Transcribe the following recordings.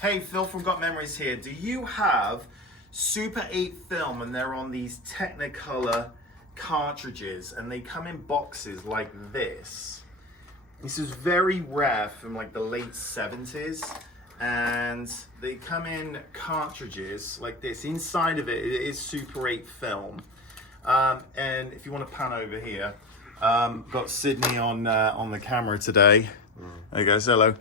Hey, Phil from Got Memories here. Do you have Super 8 film and they're on these Technicolor cartridges and they come in boxes like this? This is very rare from like the late 70s and they come in cartridges like this. Inside of it is Super 8 film. And if you want to pan over here, got Sydney on the camera today. There you go, hello.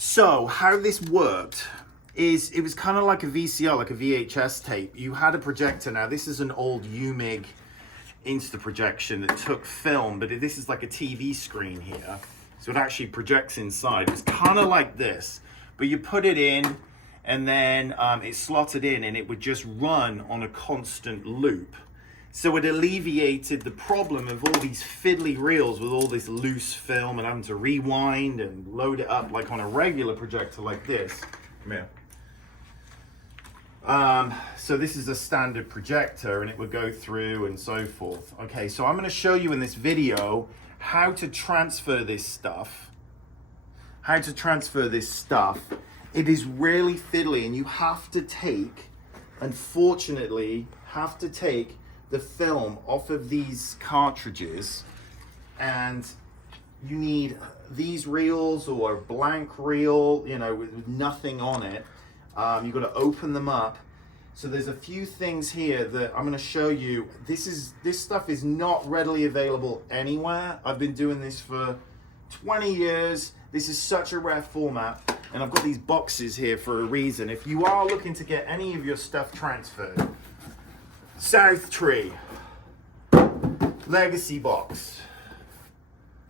So how this worked is it was kind of like a VCR, like a VHS tape. You had a projector. Now this is an old UMIG Insta projection that took film, but this is like a TV screen here. So it actually projects inside. It's kind of like this, but you put it in and then it slotted in and it would just run on a constant loop. So it alleviated the problem of all these fiddly reels with all this loose film and having to rewind and load it up like on a regular projector like this. Come here. So this is a standard projector and it would go through and so forth. Okay, so I'm going to show you in this video how to transfer this stuff. It is really fiddly and you have to take, unfortunately, the film off of these cartridges, and you need these reels or a blank reel, you know, with nothing on it. You've got to open them up. So there's a few things here that I'm going to show you. This stuff is not readily available anywhere. I've been doing this for 20 years. This is such a rare format, and I've got these boxes here for a reason. If you are looking to get any of your stuff transferred, South Tree, Legacy Box,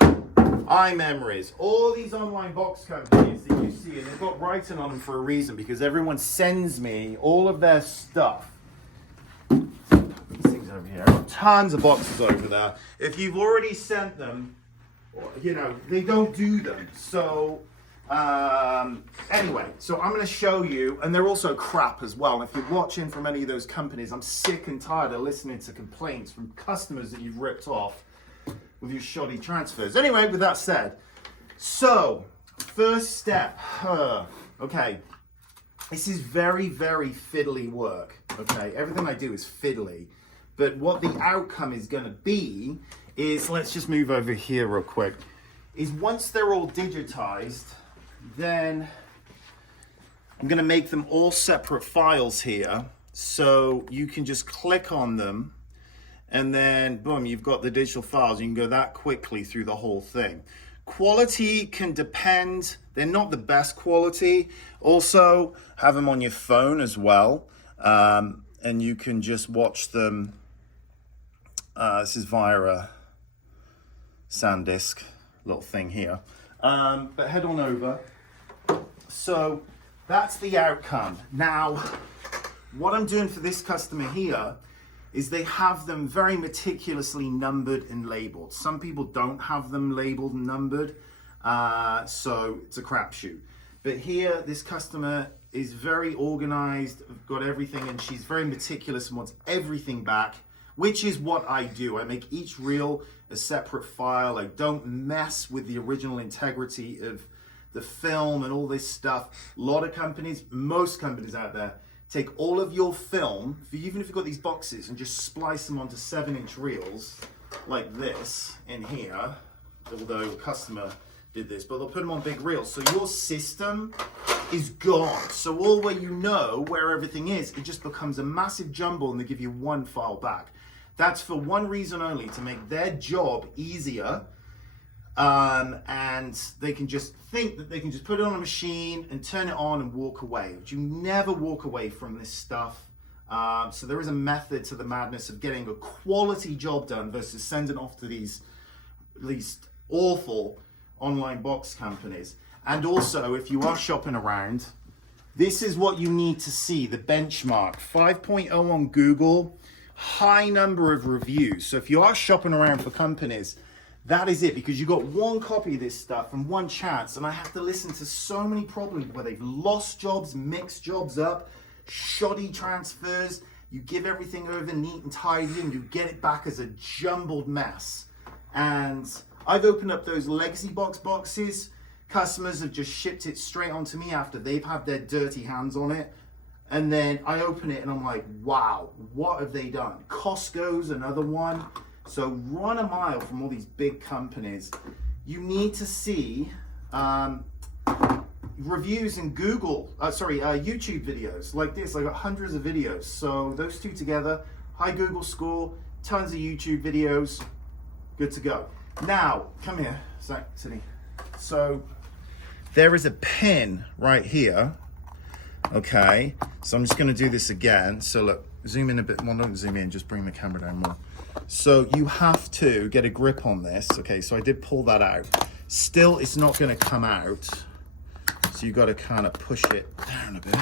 iMemories, all these online box companies that you see, and they've got writing on them for a reason, because everyone sends me all of their stuff. These things over here, I've got tons of boxes over there. If you've already sent them, you know, they don't do them. So anyway, so I'm going to show you, and they're also crap as well. And if you're watching from any of those companies, I'm sick and tired of listening to complaints from customers that you've ripped off with your shoddy transfers. Anyway, with that said, so first step, okay, this is very, very fiddly work, okay? Everything I do is fiddly, but what the outcome is going to be is, let's just move over here real quick, is once they're all digitized, then I'm going to make them all separate files here, so you can just click on them and then boom, you've got the digital files. You can go that quickly through the whole thing. Quality can depend. They're not the best quality. Also have them on your phone as well, and you can just watch them. This is via a SanDisk little thing here, but head on over. So that's the outcome. Now, what I'm doing for this customer here is they have them very meticulously numbered and labeled. Some people don't have them labeled and numbered, so it's a crapshoot. But here, this customer is very organized, got everything, and she's very meticulous and wants everything back, which is what I do. I make each reel a separate file. I don't mess with the original integrity of the film and all this stuff. A lot of companies, most companies out there, take all of your film, even if you've got these boxes, and just splice them onto 7-inch reels like this in here, although a customer did this, but they'll put them on big reels. So your system is gone. So all where you know where everything is, it just becomes a massive jumble and they give you one file back. That's for one reason only, to make their job easier. And they can just think that they can just put it on a machine and turn it on and walk away. But you never walk away from this stuff. So there is a method to the madness of getting a quality job done versus sending off to these awful online box companies. And also, if you are shopping around, this is what you need to see, the benchmark. 5.0 on Google, high number of reviews. So if you are shopping around for companies, that is it, because you got one copy of this stuff and one chance, and I have to listen to so many problems where they've lost jobs, mixed jobs up, shoddy transfers. You give everything over neat and tidy and you get it back as a jumbled mess. And I've opened up those legacy boxes Customers have just shipped it straight onto me after they've had their dirty hands on it. And then I open it and I'm like, wow, what have they done? Costco's another one. So run a mile from all these big companies. You need to see reviews in YouTube videos like this. I got hundreds of videos. So those two together, high Google score, tons of YouTube videos, good to go. Now, come here, Sydney. So there is a pin right here. Okay, so I'm just going to do this again. So look, zoom in a bit more. Don't zoom in, just bring the camera down more. So you have to get a grip on this. Okay, so I did pull that out. Still, it's not going to come out. So you got to kind of push it down a bit.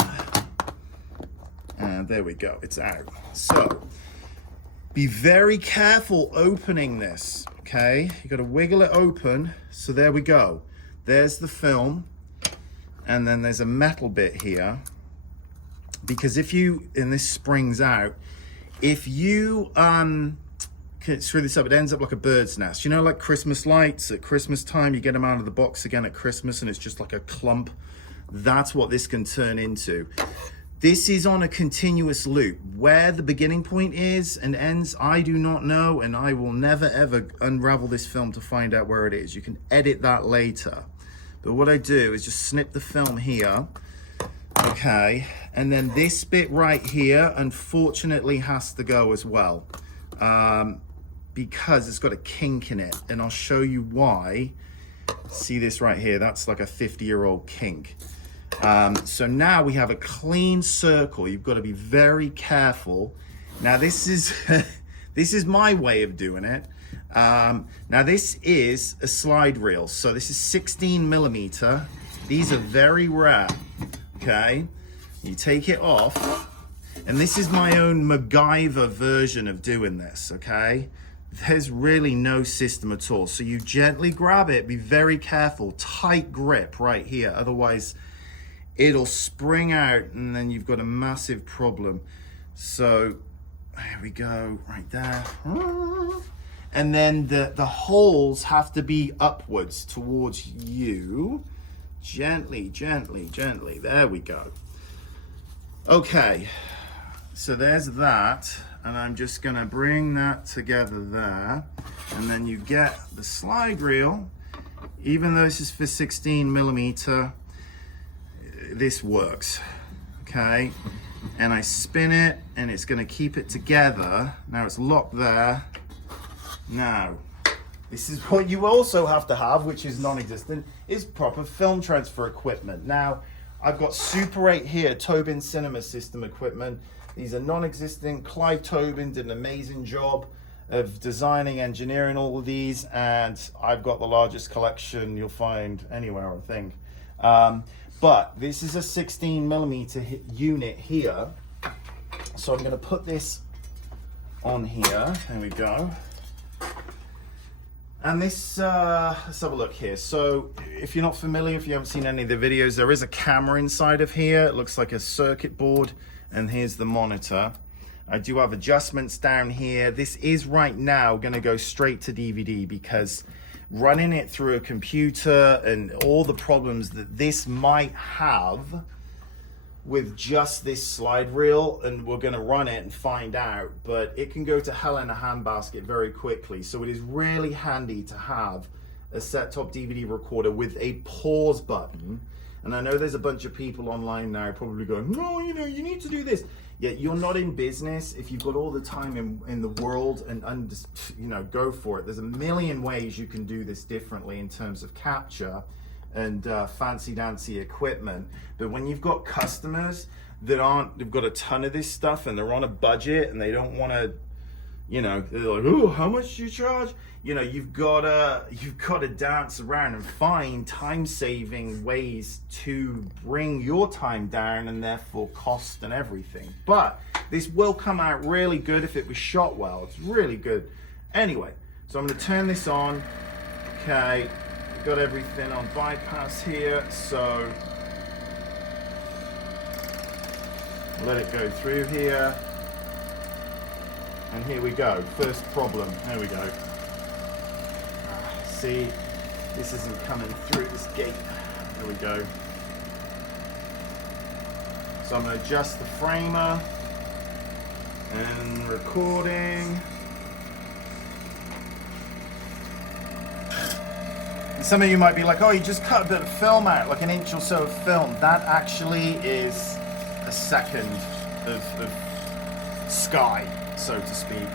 And there we go, it's out. So be very careful opening this. Okay, you got to wiggle it open. So there we go. There's the film. And then there's a metal bit here. Because if you, and this springs out, if you screw this up, it ends up like a bird's nest. You know, like Christmas lights at Christmas time, you get them out of the box again at Christmas and it's just like a clump. That's what this can turn into. This is on a continuous loop. Where the beginning point is and ends, I do not know, and I will never ever unravel this film to find out where it is. You can edit that later. But what I do is just snip the film here, okay, and then this bit right here, unfortunately, has to go as well, because it's got a kink in it, and I'll show you why. See this right here? That's like a 50-year-old kink. So now we have a clean circle. You've got to be very careful. Now this is this is my way of doing it. Now this is a slide reel, so this is 16 millimeter. These are very rare. Okay, you take it off, and this is my own MacGyver version of doing this. Okay, there's really no system at all, so you gently grab it, be very careful, tight grip right here, otherwise it'll spring out and then you've got a massive problem. So here we go, right there. And then the holes have to be upwards towards you. Gently, gently, gently. There we go. Okay, so there's that. And I'm just gonna bring that together there. And then you get the slide reel. Even though this is for 16 millimeter, this works, okay? And I spin it and it's gonna keep it together. Now it's locked there. Now, this is what you also have to have, which is non-existent, is proper film transfer equipment. Now, I've got Super 8 here, Tobin Cinema System equipment. These are non-existent. Clive Tobin did an amazing job of designing, engineering all of these, and I've got the largest collection you'll find anywhere, I think. But this is a 16 millimeter unit here. So I'm gonna put this on here, there we go. And this, let's have a look here. So if you're not familiar, if you haven't seen any of the videos, there is a camera inside of here. It looks like a circuit board, and here's the monitor. I do have adjustments down here. This is right now gonna go straight to DVD because running it through a computer and all the problems that this might have with just this slide reel, and we're going to run it and find out, but it can go to hell in a handbasket very quickly. So it is really handy to have a set-top DVD recorder with a pause button. And I know there's a bunch of people online now probably going, no, you know, you need to do this. Yet you're not in business if you've got all the time in the world, and you know, go for it. There's a million ways you can do this differently in terms of capture and fancy dancy equipment. But when you've got customers that they've got a ton of this stuff and they're on a budget and they don't want to, you know, they're like, oh, how much do you charge? You know, you've got to dance around and find time-saving ways to bring your time down and therefore cost and everything. But this will come out really good if it was shot well. It's really good. Anyway, so I'm going to turn this on. Okay, got everything on bypass here, so let it go through here. And here we go, first problem, there we go. See, This isn't coming through this gate. There we go. So I'm going to adjust the framer and recording. And some of you might be like, oh, you just cut a bit of film out, like an inch or so of film. That actually is a second of sky, so to speak.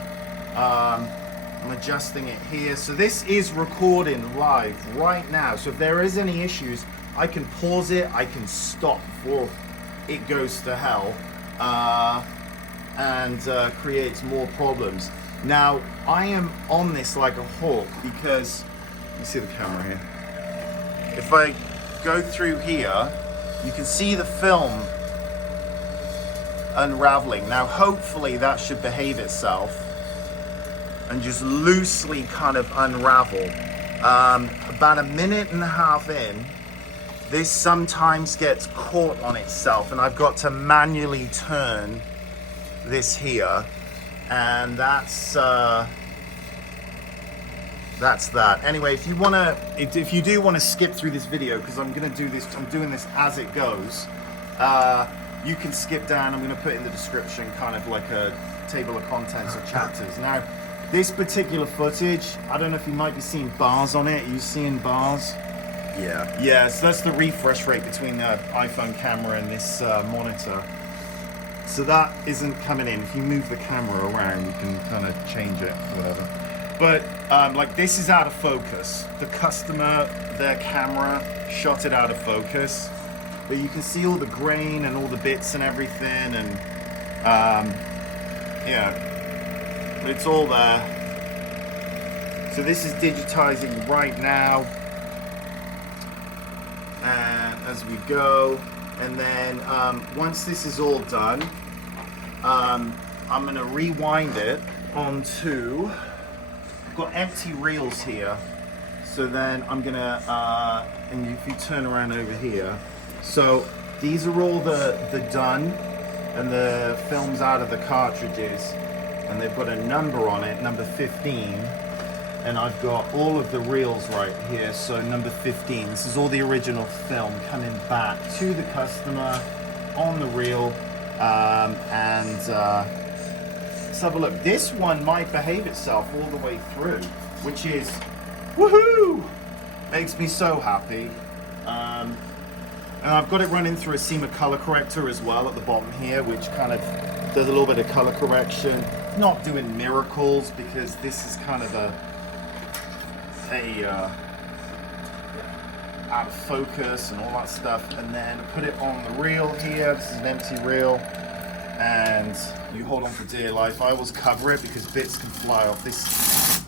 I'm adjusting it here. So this is recording live right now. So if there is any issues, I can pause it, I can stop before it goes to hell and creates more problems. Now, I am on this like a hawk because, you see the camera here. If I go through here, you can see the film unraveling. Now, hopefully that should behave itself and just loosely kind of unravel. About a minute and a half in, this sometimes gets caught on itself, and I've got to manually turn this here, and that's that. Anyway, if you do want to skip through this video, because I'm doing this as it goes, you can skip down. I'm going to put in the description kind of like a table of contents or chapters. Now, this particular footage, I don't know if you might be seeing bars on it. Are you seeing bars? Yeah. Yeah, so that's the refresh rate between the iPhone camera and this monitor. So that isn't coming in. If you move the camera around, you can kind of change it, whatever. But like this is out of focus. The customer, their camera shot it out of focus. But you can see all the grain and all the bits and everything, and yeah, it's all there. So this is digitizing right now, and as we go, and then once this is all done, I'm gonna rewind it onto, I've got empty reels here, so then I'm gonna, and if you turn around over here, so these are all the done and the films out of the cartridges, and they've got a number on it, number 15, and I've got all of the reels right here. So number 15, this is all the original film coming back to the customer on the reel, and let's have a look. This one might behave itself all the way through, which is woohoo! Makes me so happy. And I've got it running through a SEMA color corrector as well at the bottom here, which kind of does a little bit of color correction. Not doing miracles, because this is kind of a out of focus and all that stuff. And then put it on the reel here. This is an empty reel, and you hold on for dear life. I always cover it because bits can fly off. This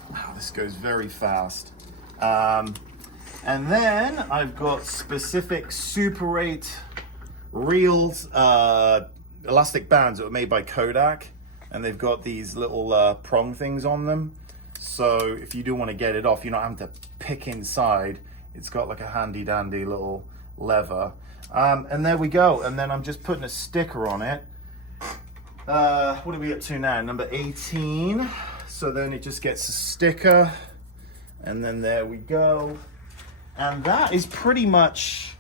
goes very fast. And then I've got specific Super 8 reels, elastic bands that were made by Kodak, and they've got these little prong things on them. So if you do want to get it off, you're not having to pick inside. It's got like a handy dandy little lever. And there we go. And then I'm just putting a sticker on it. What are we up to now? Number 18. So then it just gets a sticker, and then there we go. And that is pretty much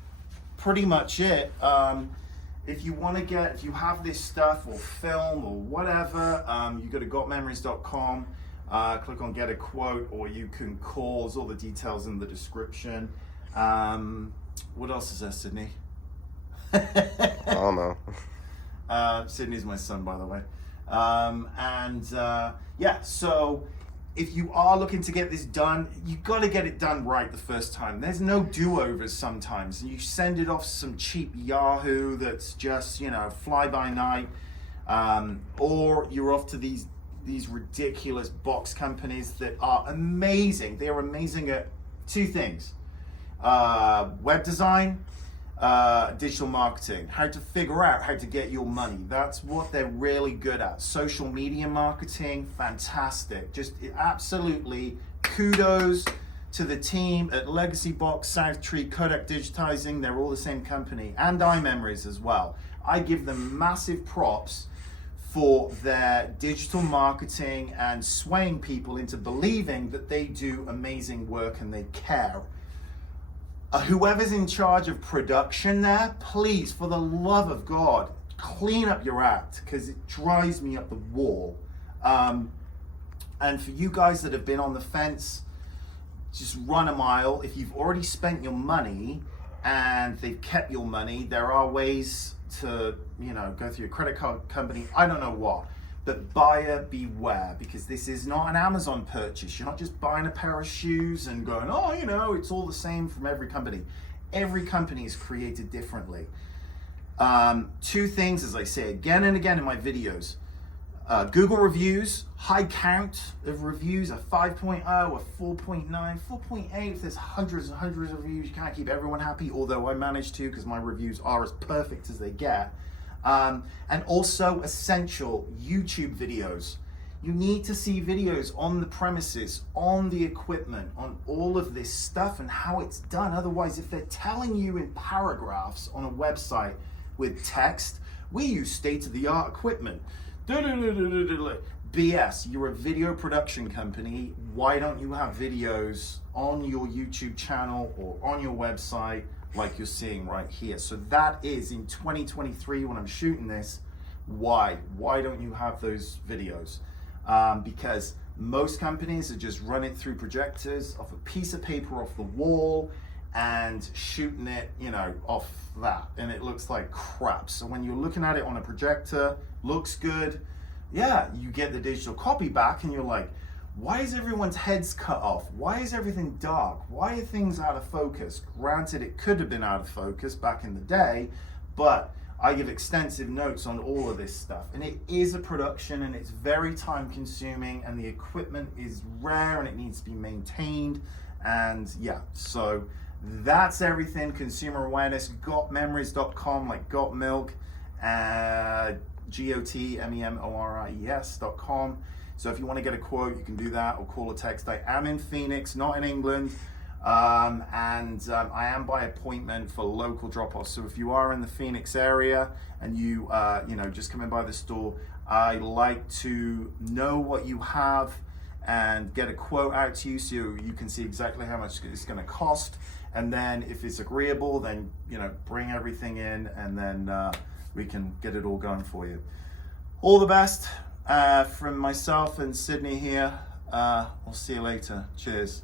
it. If you have this stuff or film or whatever, you go to gotmemories.com, click on get a quote, or you can call. There's all the details in the description. What else is there, Sydney? I don't know. Sydney's my son, by the way. Yeah, so if you are looking to get this done, you got to get it done right the first time. There's no do-overs sometimes. And you send it off some cheap Yahoo that's just, fly by night, or you're off to these ridiculous box companies that are amazing. They are amazing at two things: web design, digital marketing, how to figure out how to get your money. That's what they're really good at. Social media marketing, fantastic. Just absolutely kudos to the team at Legacy Box, Southtree, Kodak Digitizing. They're all the same company, and iMemories as well. I give them massive props for their digital marketing and swaying people into believing that they do amazing work and they care. Whoever's in charge of production there, please, for the love of God, clean up your act, because it drives me up the wall. And for you guys that have been on the fence, just run a mile. If you've already spent your money and they've kept your money, there are ways to, go through your credit card company. I don't know what, but buyer beware, because this is not an Amazon purchase. You're not just buying a pair of shoes and going, oh, it's all the same from every company. Every company is created differently. Two things, as I say again and again in my videos. Google reviews, high count of reviews, a 5.0, a 4.9, 4.8. If there's hundreds and hundreds of reviews, you can't keep everyone happy, although I manage to, because my reviews are as perfect as they get. And also essential YouTube videos. You need to see videos on the premises, on the equipment, on all of this stuff and how it's done. Otherwise, if they're telling you in paragraphs on a website with text, we use state-of-the-art equipment. BS, you're a video production company. Why don't you have videos on your YouTube channel or on your website like you're seeing right here? So that is in 2023 when I'm shooting this. Why don't you have those videos? Because most companies are just run it through projectors off a piece of paper off the wall and shooting it, off that, and it looks like crap. So when you're looking at it on a projector, looks good. Yeah, you get the digital copy back and you're like, why is everyone's heads cut off? Why is everything dark? Why are things out of focus? Granted, it could have been out of focus back in the day, but I give extensive notes on all of this stuff. And it is a production and it's very time consuming and the equipment is rare and it needs to be maintained. And yeah, so that's everything. Consumer awareness, gotmemories.com, like got milk, gotmemories.com. So if you want to get a quote, you can do that or call or text. I am in Phoenix, not in England. I am by appointment for local drop-offs. So if you are in the Phoenix area and you just come in by the store, I like to know what you have and get a quote out to you so you can see exactly how much it's going to cost. And then if it's agreeable, then bring everything in and then we can get it all going for you. All the best from myself and Sydney here. We'll see you later. Cheers.